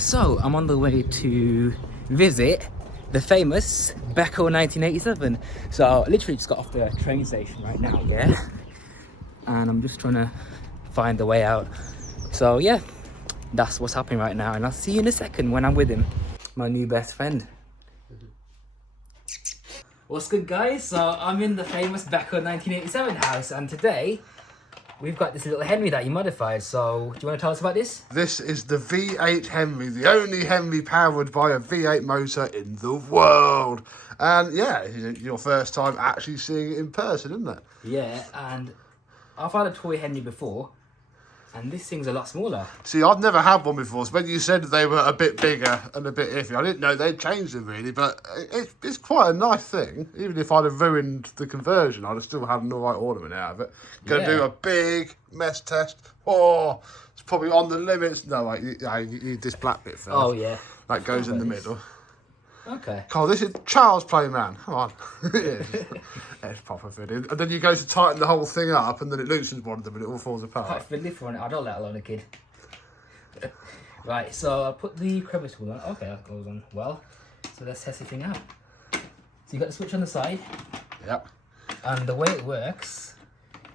So I'm on the way to visit the famous Beko1987. So I literally just got off the train station right now, yeah, and I'm just trying to find the way out. So yeah, that's what's happening right now, and I'll see you in a second when I'm with him, my new best friend. What's good, guys? So I'm in the famous Beko1987 house, and today we've got this little Henry that you modified. So do you want to tell us about this? This is the V8 Henry, the only Henry powered by a V8 motor in the world. And yeah, it's your first time actually seeing it in person, isn't it? Yeah, and I've had a toy Henry before, and this thing's a lot smaller. See, I've never had one before, so when you said they were a bit bigger and a bit iffy, I didn't know they'd changed them really, but it's quite a nice thing. Even if I'd have ruined the conversion, I'd have still had an alright ornament out of it. Gonna do a big mess test. Oh, it's probably on the limits. No, like, you need this black bit first. Oh yeah. That goes in the middle. Okay. Carl, this is child's play, man. Come on. It's proper fitting. And then you go to tighten the whole thing up, and then it loosens one of them, and it all falls apart. Quite fiddly for an adult, let alone a kid. Right, so I'll put the crevice tool on. Okay, that goes on well. So let's test the thing out. So you got the switch on the side. Yep. And the way it works,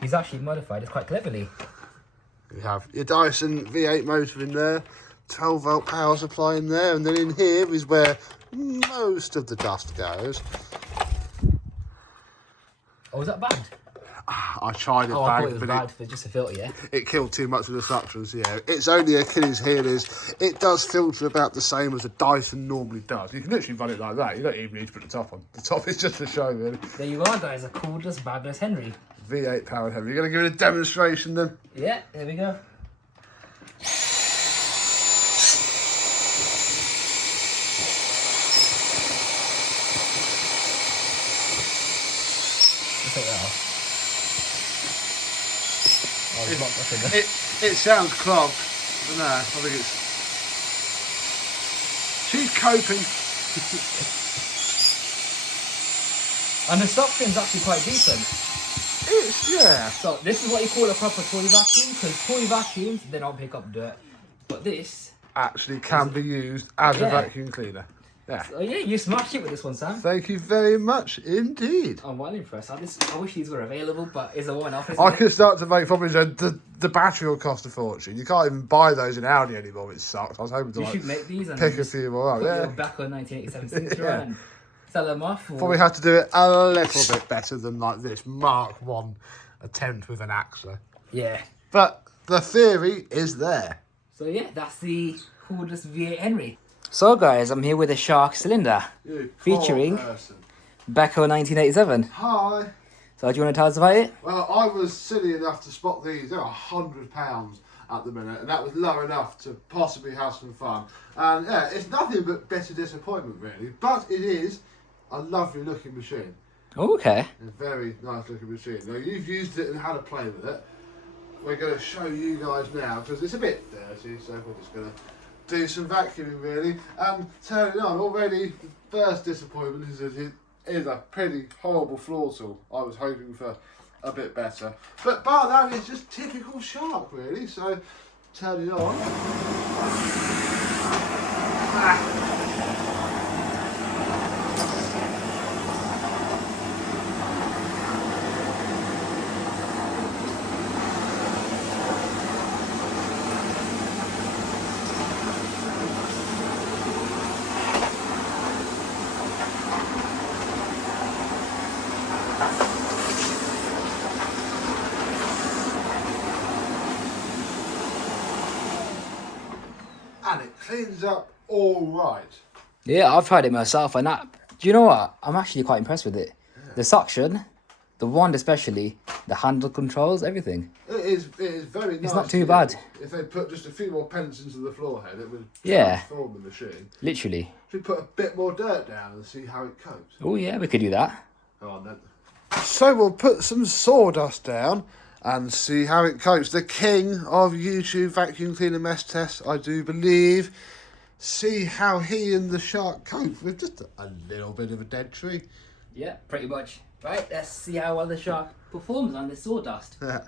he's actually modified it quite cleverly. You have your Dyson V8 motor in there, 12 volt power supply in there, and then in here is where most of the dust goes. Oh, is that bad? I tried it I back, thought it was but bad for just a filter, yeah? it killed too much of the suctions, yeah. Its only Achilles heel is it does filter about the same as a Dyson normally does. You can literally run it like that. You don't even need to put the top on. The top is just a show, really. There you are, guys. A cordless, bagless Henry. V8 powered Henry. You're going to give it a demonstration then? Yeah, there we go. Take that off. Oh, it's locked up in there. It sounds clogged, but no, I think it's... She's coping. And the suction's actually quite decent. Yeah. So this is what you call a proper toy vacuum, because toy vacuums, they don't pick up dirt. But this Actually can be used as a vacuum cleaner. Yeah. So yeah, you smashed it with this one, Sam. Thank you very much indeed. I'm well impressed. I wish these were available, but it's a one-off, isn't I it? could start to make problems. The battery will cost a fortune. You can't even buy those in Audi anymore, which sucks. I was hoping to You should make these and pick a few more up. put Yeah. your Beko1987 signature on and sell them off. Or... Probably have to do it a little bit better than like this Mark 1 attempt with an Axler. Yeah. But the theory is there. So yeah, that's the cordless V8 Henry. So guys, I'm here with a Shark cylinder featuring Beko1987. Hi. So do you want to tell us about it? Well, I was silly enough to spot these. They're £100 at the minute, and that was low enough to possibly have some fun. And yeah, it's nothing but bitter disappointment, really. But it is a lovely looking machine. Oh, okay. A very nice looking machine. Now, you've used it and had a play with it. We're going to show you guys now, because it's a bit dirty, so we're just going to do some vacuuming, really. And turn it on. Already, the first disappointment is that it is a pretty horrible floor tool. I was hoping for a bit better. But bar that, it's just typical Shark, really. So, turn it on. And it cleans up all right. Yeah, I've tried it myself, and that, do you know what? I'm actually quite impressed with it. Yeah. The suction, the wand especially, the handle controls, everything. It is very nice. It's not too bad. If they put just a few more pence into the floor head, it would transform the machine. Literally. Should we put a bit more dirt down and see how it copes? Oh yeah, we could do that. Go on then. So we'll put some sawdust down and see how it copes. The king of YouTube vacuum cleaner mess tests, I do believe. See how he and the Shark cope with just a little bit of a dead tree. Yeah, pretty much. Right, let's see how well the Shark performs on this sawdust. Yeah.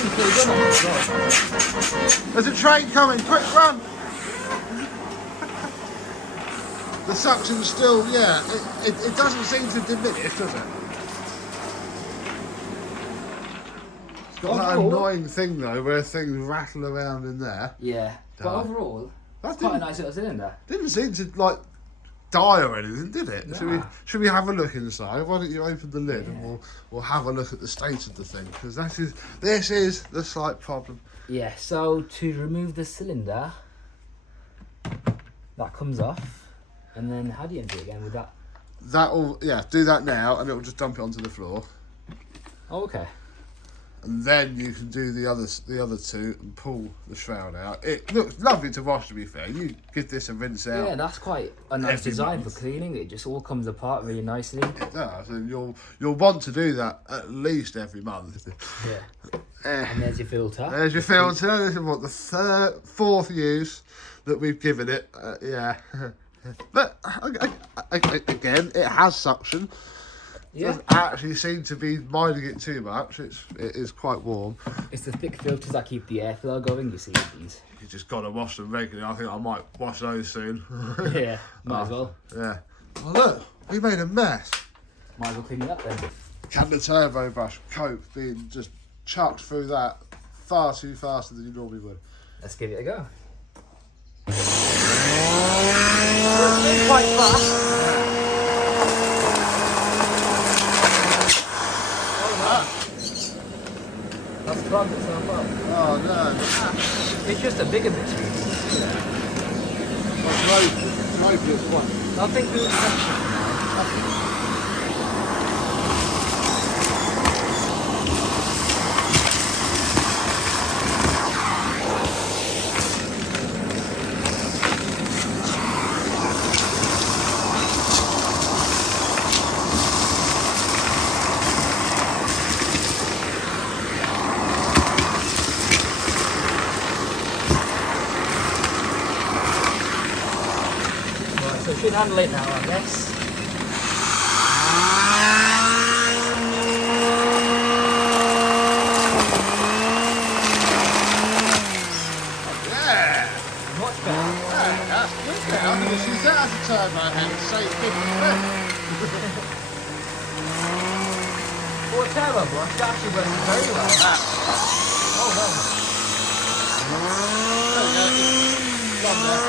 suction's pretty good on this as well. There's a train coming, quick run! The suction's still, yeah, it doesn't seem to diminish, does it? It's got that annoying thing though, where things rattle around in there. Yeah, but overall, it's quite a nice little cylinder. Didn't seem to like die or anything, did it? Nah. Should we have a look inside? Why don't you open the lid and we'll have a look at the state of the thing, because this is the slight problem. Yeah, so to remove the cylinder, that comes off. And then how do you empty it again with that? That'll, yeah, do that now and it'll just dump it onto the floor. Oh, okay. And then you can do the other two and pull the shroud out. It looks lovely to wash, to be fair. You give this a rinse out. Yeah, that's quite a nice every design month. for cleaning. It just all comes apart really nicely. It does, and you'll want to do that at least every month. Yeah. And there's your filter. There's your filter. This is what, the fourth use that we've given it. Yeah. But again, it has suction. Yeah. Doesn't actually seem to be minding it too much. It is quite warm. It's the thick filters that keep the airflow going, you see with these. You just got to wash them regularly. I think I might wash those soon. Yeah, might as well. Yeah. Oh look, we made a mess. Might as well clean it up then. Can the turbo brush cope being just chucked through that far too faster than you normally would? Let's give it a go. It's quite fast. That's clogged itself up. Oh no. It's just a bigger bit. It's this one. I think we'll now. So should handle it now, I guess. Yeah. Much better. Yeah, that's good now. I'm going to use that as a turbo head and save 50%. For a turbo brush, that actually works very well. Oh no. There we go. Done there.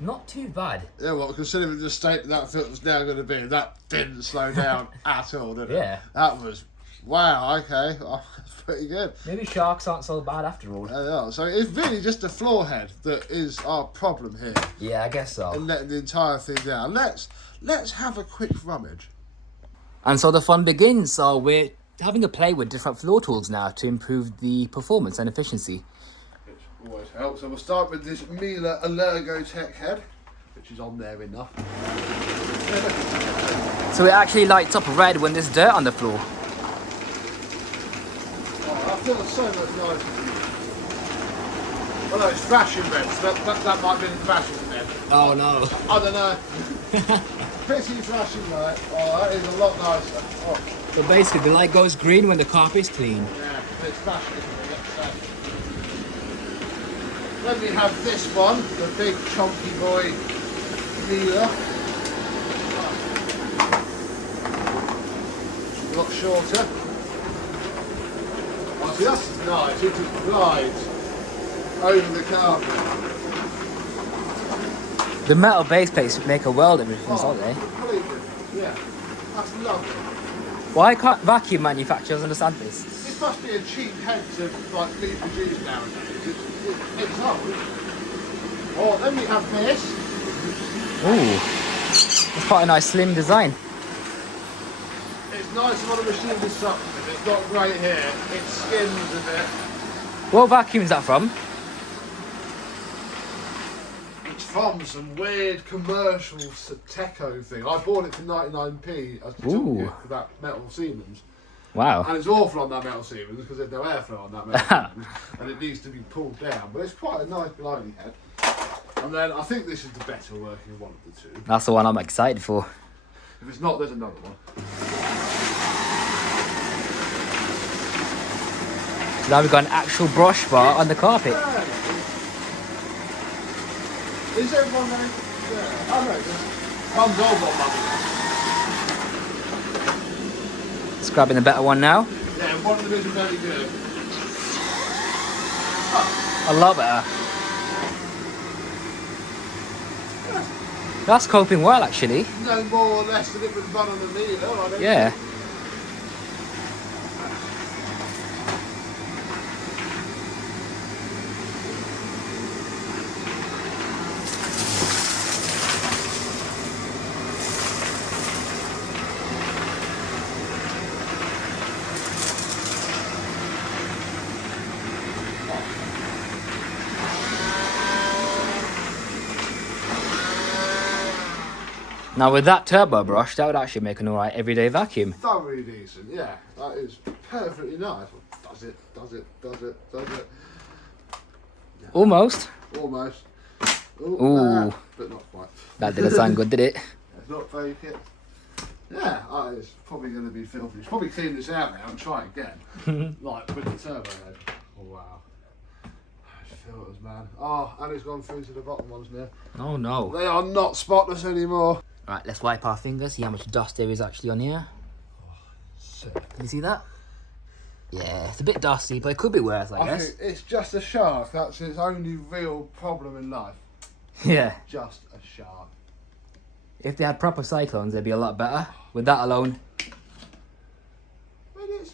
Not too bad. Yeah, well, considering the state that filter's now going to be, that didn't slow down at all, did it? Yeah. That was, wow, okay, oh, that's pretty good. Maybe sharks aren't so bad after all. Yeah, so it's really just the floor head that is our problem here, Yeah, I guess so. and letting the entire thing down. Let's have a quick rummage. And so the fun begins. So we're having a play with different floor tools now to improve the performance and efficiency. Which always helps. So we'll start with this Miele Ergotech head, which is on there enough. So it actually lights up red when there's dirt on the floor. Oh, I feel so much nicer. Well, no, it's flashing red. So that might be the flashing red. Oh no. I don't know. Pretty flashing light. Oh, that is a lot nicer. Oh, So basically the light goes green when the carpet's clean. yeah, it's flashing, isn't it? Then we have this one, the big chunky boy Miele. A lot shorter. Oh, see, that's nice. It just glides over the carpet. The metal base plates make a world of difference, don't they? Completely. Yeah, that's lovely. Why can't vacuum manufacturers understand this? This must be a cheap head to like be produced nowadays. It's old. Oh, then we have this. Ooh, that's quite a nice slim design. It's nice on a machine with something. It's not great here. It skims a bit. What vacuum is that from? It's from some weird commercial Teco thing. I bought it for 99p as the Ooh. gift for that metal Siemens. Wow. And it's awful on that metal ceiling because there's no airflow on that metal ceiling, and it needs to be pulled down. But it's quite a nice gliding head. And then I think this is the better working one of the two. That's the one I'm excited for. If it's not, there's another one. So now we've got an actual brush bar on the carpet. Is everyone there? Yeah. Oh no, one's over on that. Just grabbing the better one now. Yeah, one of them isn't very good. A lot better. That's coping well, actually. No more or less than it was done on the meter, I don't Yeah. think. Now with that turbo brush, that would actually make an alright everyday vacuum. Thoroughly decent, yeah. That is perfectly nice. Does it. Almost. Almost. Ooh. But not quite. That didn't sound good, did it? Let's not fake it. Yeah, it's probably going to be filthy. It's probably clean this out now and try it again. Like with the turbo head. Oh wow. Those filters, man. Oh, and it's gone through to the bottom ones now. Oh no. They are not spotless anymore. Right, let's wipe our fingers, see how much dust there is actually on here. Sick. Can you see that? Yeah, it's a bit dusty, but it could be worse, I guess. think it's just a shark. That's its only real problem in life. Yeah. Just a shark. If they had proper cyclones, they'd be a lot better. With that alone. I mean,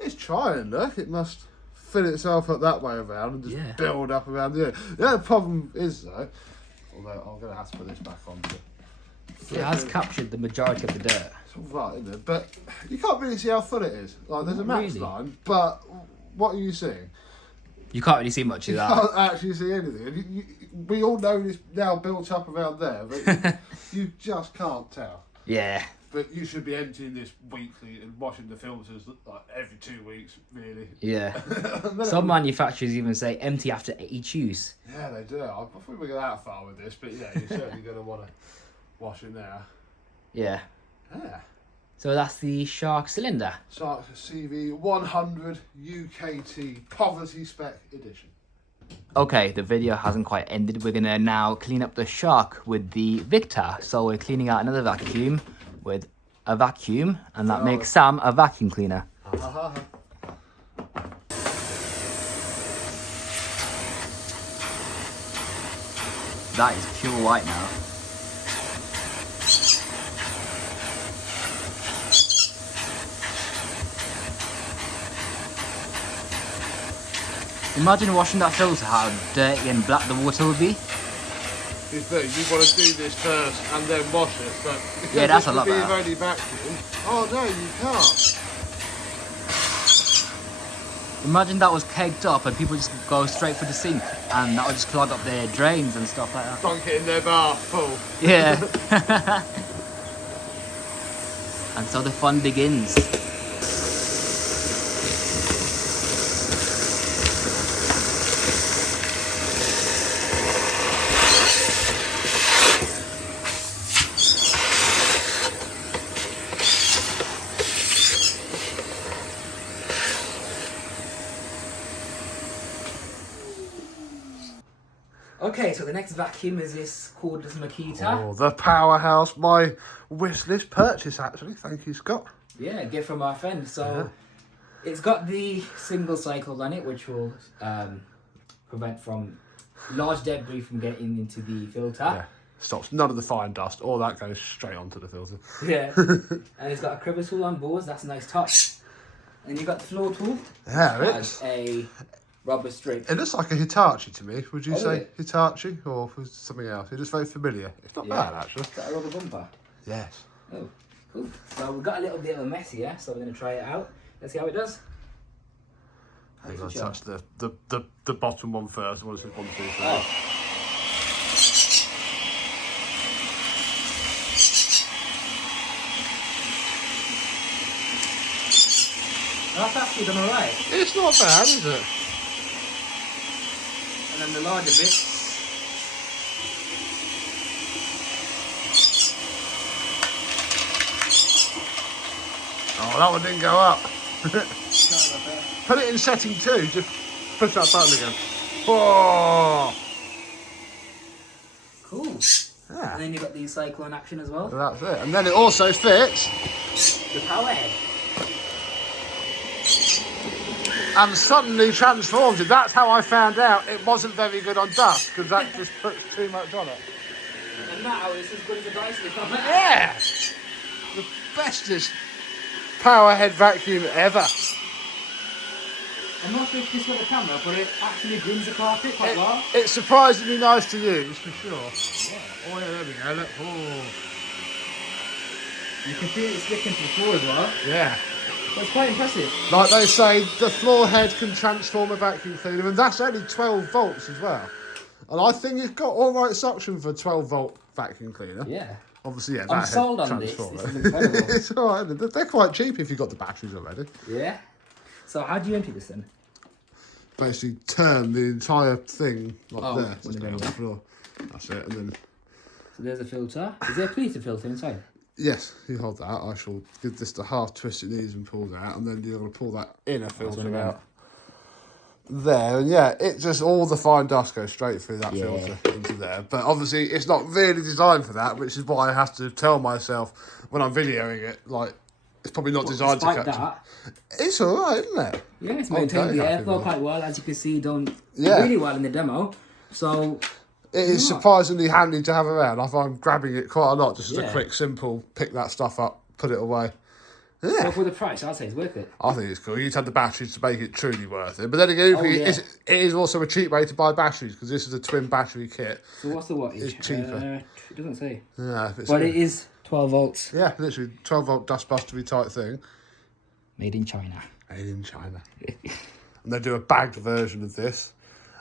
it's trying, look. It must fill itself up that way around and just build up around the edge. The only problem is, though, although I'm going to have to put this back on. It has captured the majority of the dirt. It's all right, isn't it? But you can't really see how full it is. Like, there's a max really? line, but what are you seeing? You can't really see much of You that. can't actually see anything. We all know it's now built up around there, but you just can't tell. Yeah. But you should be emptying this weekly and washing the filters like every 2 weeks, really. Yeah. Some manufacturers even say empty after each use. Yeah, they do. I think we go that far with this, but yeah, you're certainly going to want to wash in there. Yeah. Yeah. So that's the Shark cylinder. Shark CV100 UKT Poverty Spec Edition. Okay, the video hasn't quite ended. We're going to now clean up the Shark with the Victor. So we're cleaning out another vacuum with a vacuum, and that makes Sam a vacuum cleaner. That is pure white now. Imagine washing that filter, how dirty and black the water would be. You want to do this first and then wash it, but yeah, that's a lot better. You've only vacuumed. Oh no, you can't. Imagine that was caked up and people just go straight for the sink, and that would just clog up their drains and stuff like that. Dunk it in their bath full. Yeah. And so the fun begins. Okay, so the next vacuum is this cordless Makita. Oh, the Powerhouse, my wish list purchase actually. Thank you, Scott. Yeah, gift from our friend. So it's got the single cycle on it, which will prevent from large debris from getting into the filter. Yeah, stops none of the fine dust. All that goes straight onto the filter. Yeah, and it's got a crevice tool on boards. That's a nice touch. And you've got the floor tool. Yeah, Which it's has a rubber strip. It looks like a Hitachi to me. Would you Oh, say really? Hitachi or was it something else? It's just very familiar. It's not bad actually. Is that a rubber bumper? Yes. Oh, cool. So we've got a little bit of a mess here, so we're going to try it out. Let's see how it does. I'm going to touch the bottom one first. What is it? 1, 2, 3. Oh. That's actually done alright. It's not bad, is it? And then the larger bits. Oh, that one didn't go up. Sorry about that. Put it in setting 2, just push that button again. Oh! Cool. Yeah. And then you've got the cyclone action as well. So that's it. And then it also fits The power head. and suddenly transforms it. That's how I found out it wasn't very good on dust, because that just puts too much on it. And now it's as good as a Dyson. Yeah! The bestest power head vacuum ever. I'm not sure if this got the camera, but it actually grooms the carpet quite well. It's surprisingly nice to use, for sure. Yeah. Oh, yeah, there we go. Look. Oh. You can feel it sticking to the floor as well. Yeah. So it's quite impressive. Like they say, the floor head can transform a vacuum cleaner, and that's only 12 volts as well. And I think it's got all right suction for a 12 volt vacuum cleaner. Yeah. Obviously, yeah, I'm that sold head on this. transformer. This is incredible. It's all right. They're quite cheap if you've got the batteries already. Yeah. So how do you empty this then? Basically, turn the entire thing like there, when just they're down in the floor. That's it, and then So there's a filter. Is there a pleated filter inside? yes, you hold that. I shall give this the half twist it needs and pull that out, and then you're going to pull that inner filter out there, and yeah, it just all the fine dust goes straight through that filter into there. But obviously, it's not really designed for that, which is why I have to tell myself when I'm videoing it, like it's probably not designed to Despite catch. that, It's all right, isn't it? yeah, it's I'm maintained very the happy airflow with quite well, as you can see, done Yeah. really well in the demo. So It is surprisingly handy to have around. I find grabbing it quite a lot, just as a Yeah. quick, simple, pick that stuff up, put it away. Yeah. So for the price, I'd say it's worth it. I think it's cool. You need to have the batteries to make it truly worth it. But then again, it is also a cheap way to buy batteries, because this is a twin battery kit. So what's the wattage? It's cheaper. It doesn't say. Yeah, if it's But it is 12 volts. yeah, literally 12 volt dust bustery type thing. Made in China. Made in China. And they do a bagged version of this,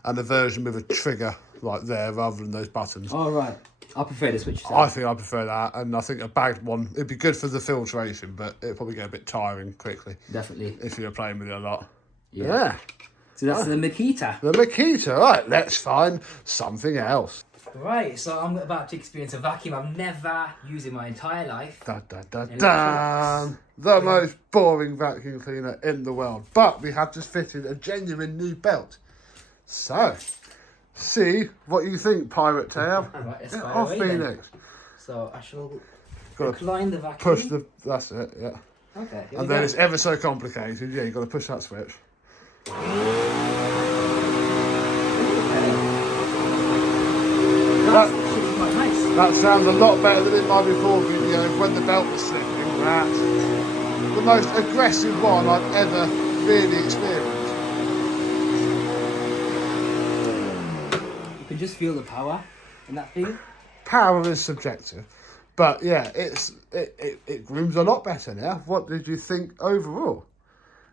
and a version with a trigger like there rather than those buttons. All right. I prefer the switch. I think I prefer that, and I think a bagged one, it'd be good for the filtration, but it'd probably get a bit tiring quickly. Definitely. If you're playing with it a lot. Yeah. So that's the Makita. The Makita, right, let's find something else. Right, so I'm about to experience a vacuum I've never used in my entire life. Da, da, da, da. The most boring vacuum cleaner in the world. But we have just fitted a genuine new belt. So, see what you think, Pirate Tail. Right, let's Get fire off away me then. next. So I shall Gotta recline the vacuum. push the, that's it, yeah. Okay, here And we then go. it's ever so complicated. Yeah, you've got to push that switch. That's actually quite nice. That sounds a lot better than in my before video when the belt was slipping. That's the most aggressive one I've ever really experienced. You can just feel the power in that thing. Power is subjective, but yeah, it grooms a lot better now. What did you think overall?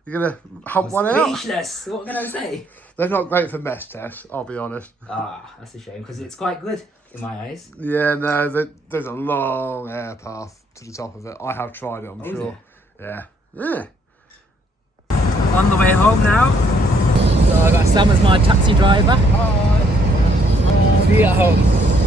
You're gonna hump one out? Speechless. What can I say? They're not great for mess tests, I'll be honest. Ah, that's a shame because it's quite good in my eyes. Yeah, no, there's a long air path to the top of it. I have tried it, I'm is sure. Yeah. Yeah. On the way home now. So I got Sam as my taxi driver. See you at home.